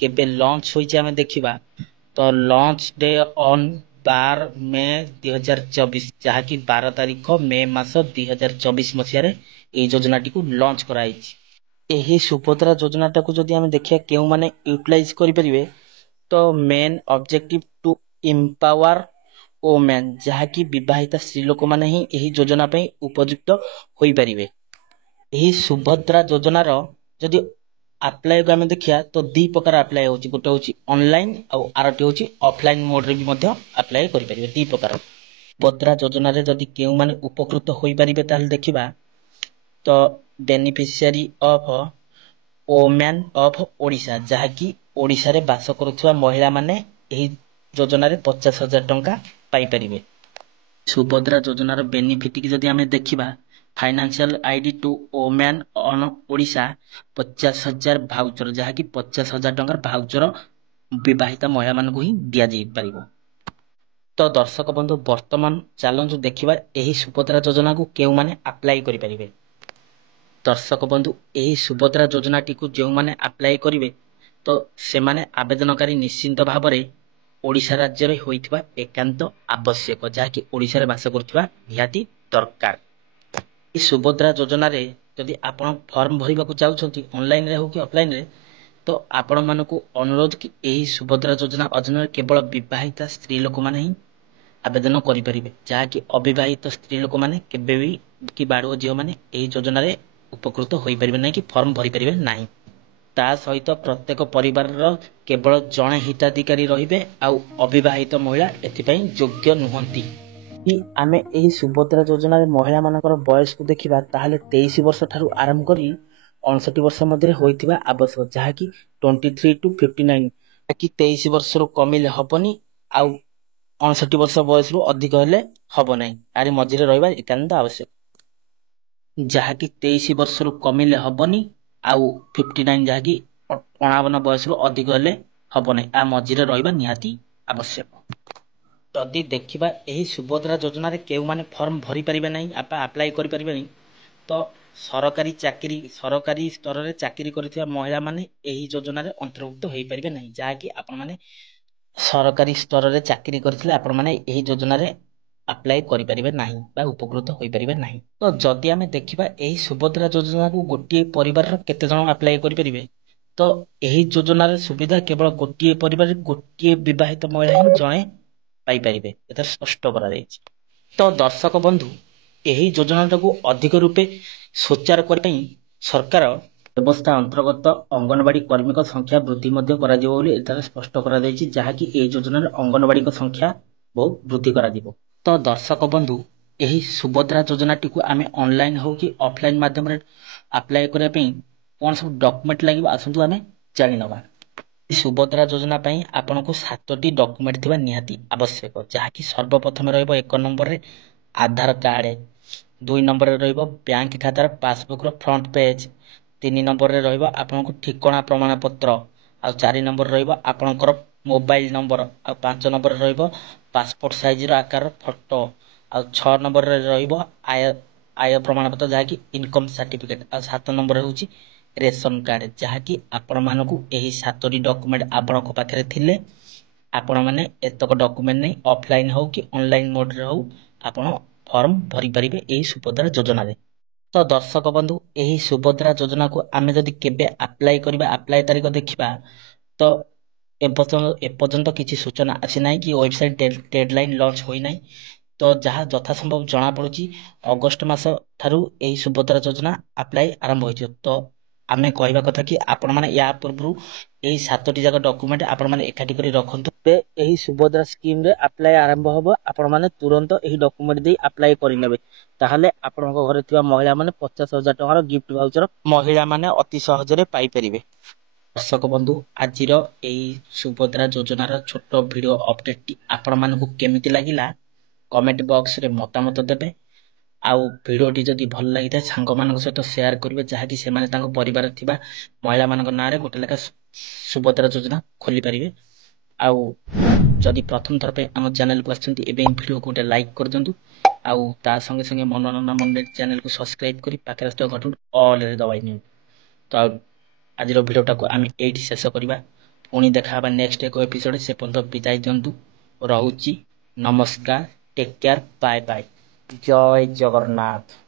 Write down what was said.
केबे लॉन्च होइछि आमे देखिबा तो लॉन्च डे ऑन 12 मे 2024 जहाँकि 12 तारिख मे मास 2024 मसीह এই যোজনাটিକୁ লঞ্চ କରାଯାଇଛି। ଏହି ସୁଭଦ୍ରା ଯୋଜନାଟାକୁ ଯଦି ଆମେ ଦେଖିବା କେଉଁମାନେ ୟୁଟିଲାଇଜ କରିପାରିବେ ତ main objective to empower women ଯାହାକି ବିବାହିତା ସ୍ତ୍ରୀ ଲୋକମାନେ ହିଁ ଏହି ଯୋଜନା ପାଇଁ ଉପଯୁକ୍ତ ହୋଇପାରିବେ। ଏହି ସୁଭଦ୍ରା ଯୋଜନାର ଯଦି ଆପ୍ଲାଏକୁ ଆମେ ଦେଖିବା ତ ଦି ପ୍ରକାର ଆପ୍ଲାଏ ହେଉଛି, ଗୋଟେ ହେଉଛି ଅନଲାଇନ୍ ଆଉ ଆରଟି ହେଉଛି ଅଫଲାଇନ୍ ମୋଡରେ ବି ମଧ୍ୟ ଆପ୍ଲାଏ କରିପାରିବେ। ଦି ପ୍ରକାର ସୁଭଦ୍ରା ଯୋଜନାରେ ଯଦି କେଉଁମାନେ ଉପକୃତ ହୋଇପାରିବେ ତାହେଲେ ଦେଖିବା ତ beneficiary of woman of Odisha ଯାହାକି ଓଡ଼ିଶାରେ ବାସ କରୁଥିବା ମହିଳାମାନେ ଏହି ଯୋଜନାରେ 50,000 ଟଙ୍କା ପାଇପାରିବେ। ସୁଭଦ୍ରା ଯୋଜନାର ବେନିଫିଟ୍ କି ଯଦି ଆମେ ଦେଖିବା financial aid to women on Odisha 50,000 voucher जहाँकि 50,000 टंकार भाउचर विवाहिता महिला मानक ही दिया जाई परिबो। तो दर्शक बंधु वर्तमान चलंतु देखिबा एही सुभद्रा योजना को केउ माने अप्लाई करि परिबे। दर्शक बंधु एही सुभद्रा योजना टी को जेउ माने अप्लाई करिवे तो से माने आवेदनकारी निश्चिंत भाबरे ओडिशा राज्य रे होइथिबा एकांत आवश्यक जहाँकि ओडिशा रे बास करथिबा निहाती दरकार। सुभद्रा योजना रे यदि आपण फॉर्म भरिबाकू चाहुछंती ऑनलाइन रे हो कि ऑफलाइन रे तो आपण मानकू अनुरोध कि एही सुभद्रा योजना अधीन केवल विवाहिता स्त्री लोक माने ही आवेदन करि परिबे जहाँकि अविवाहित स्त्री लोक माने केबे भी कि बाडुओ जियो माने एही योजना रे उपकृत होई परिबे नै कि फॉर्म भरि परिबे नाही। ता सहित प्रत्येक परिवार रो केवल जणे हिताधिकारी रहिबे आ अविवाहित महिला एथिपई योग्य नुहंती। आमे एही सुभद्रा योजना रे महिला मानकर बयस को देखिबा ताहाले 23 वर्ष ठारू आरंभ करी 59 वर्ष मध्ये होइतिबा आवश्यक जहाँकि 23 टू 59 कि 23 वर्ष रो कमिले हबनी आ 59 वर्ष बयस रो अधिक हेले हबो नै आरि मझिरे रहबा एकांत आवश्यक जहाँकि 23 वर्ष रो कमिले हबनी आ 59 जहाँकि 59 वर्ष रो अधिक हेले हबो नै आ मझिरे रहबा निहाती आवश्यक। जदि देखिबा एही सुभद्रा योजना रे केउ माने फॉर्म भरि परिबे नै आपा अप्लाई करि परिबे नै तो सरकारी स्तर रे चाकरी करथिबा महिला माने एही योजना रे अंतर्भुक्त होई परिबे नै जहाँकि आपण माने सरकारी स्तर रे चाकरी करथिले आपण माने एही योजना रे अप्लाई करि परिबे नाही बा उपकृत होई परिबे नाही। तो जदि आमे देखिबा एही सुभद्रा योजना को गोटिए परिवार रो केते जण अप्लाई करि परिबे तो एही योजना रे सुविधा केवल गोटिए परिवार गोटिए विवाहित महिला ही जणे पाई परिबे एता स्पष्ट करा जायछि। तो दर्शक बंधु एही योजना को अधिक रूपे सुचारू करै सरकार व्यवस्था अंतर्गत अंगनवाड़ी कर्मी संख्या वृद्धि मध्य करा जिवो बोली एता स्पष्ट करा जायछि जहाँकि एही योजना रे अंगनवाड़ी संख्या बहुत वृद्धि करा जिवो। तो दर्शक बंधु एही सुभद्रा योजना टी को आमे ऑनलाइन हो कि ऑफलाइन माध्यम रे अप्लाई करै पई कोन सब डॉक्यूमेंट लागिबो आसंतु आमे जानि नबा। सुभद्रा योजना पई आपनको 7टी डॉक्यूमेंट थिबा निहाती आवश्यक जहाँकि सर्वप्रथम रहइबो 1 नंबर रे आधार कार्ड, 2 नंबर रे रहइबो बैंक खातार पासबुक रो फ्रंट पेज, 3 नंबर रे रहइबो आपनको ठिकाना प्रमाण पत्र आ 4 नंबर रहइबो आपनकर मोबाइल नंबर आ 5 नंबर रे रहइबो पासपोर्ट साइज रो आकार फोटो आ 6 नंबर रे रहइबो आय प्रमाण पत्र जहाँकि इनकम सर्टिफिकेट आ 7 नंबर होउची रेशन कार्ड जहाँकि आपण मानकू एही 7टी डॉक्यूमेंट आपनको पाखरे थिले आपण माने एतक डॉक्यूमेंट नै ऑफलाइन हो कि ऑनलाइन मोड रे हो आपण फॉर्म भरि परिबे एही सुभद्रा योजना रे। तो दर्शक बंधु एही सुभद्रा योजना को आमे जदि केबे अप्लाई करबा अप्लाई तारिख देखिबा तो एपर्यंत किछि सूचना आसी नै कि वेबसाइट डेडलाइन लॉन्च होई नै तो जहाँ यथा संभव जना पड़ुची अगस्त मास ठारू एही सुभद्रा योजना अप्लाई आरंभ होइछ। तो आमे कहबा कथा कि आपण माने या पूर्व एही 7टी जाक डॉक्यूमेंट आपण माने एकाठी करी रखंतु बे एही सुभद्रा स्कीम रे अप्लाई आरंभ होबो आपण माने तुरंत एही डॉक्यूमेंट दे अप्लाई करि नेबे ताहाले आपनको घरे थिबा महिला माने 50,000 टकार गिफ्ट वाउचर महिला माने अति सहज रे पाई परिबे। दर्शक बंधु आजिर एही सुभद्रा योजना रा छोटो वीडियो अपडेट टी आपण मानकू केमिति लागिला कमेंट बॉक्स रे मतामत देबे आउ वीडियो टी जदि भल लागिता सांग मानक सहित शेयर करिवे जहाँकि से माने तांको परिवार थिबा महिला मानक नारे गोटे लेखा सुभद्रा योजना खोली परिवे आउ जदि प्रथम थर पे हम चैनल को आछंती एबे वीडियो को गोटे लाइक कर दियंतु आउ ता संगे संगे मनोरंजन मंडल चैनल को सब्सक्राइब करी पाखरे घटू ऑल रे दबाई नियंतु। तो आजिर वीडियोटा को आम एठी शेष करिबा। ପୁଣି ଦେଖା ହେବା ନେକ୍ସଟ ଏକ ଏପିସୋଡ। ସେ ପର୍ଯ୍ୟନ୍ତ ବିଦାୟ ଦିଅନ୍ତୁ। ରହୁଛି। ନମସ୍କାର। Take care. Bye bye. ଜୟ ଜଗନ୍ନାଥ।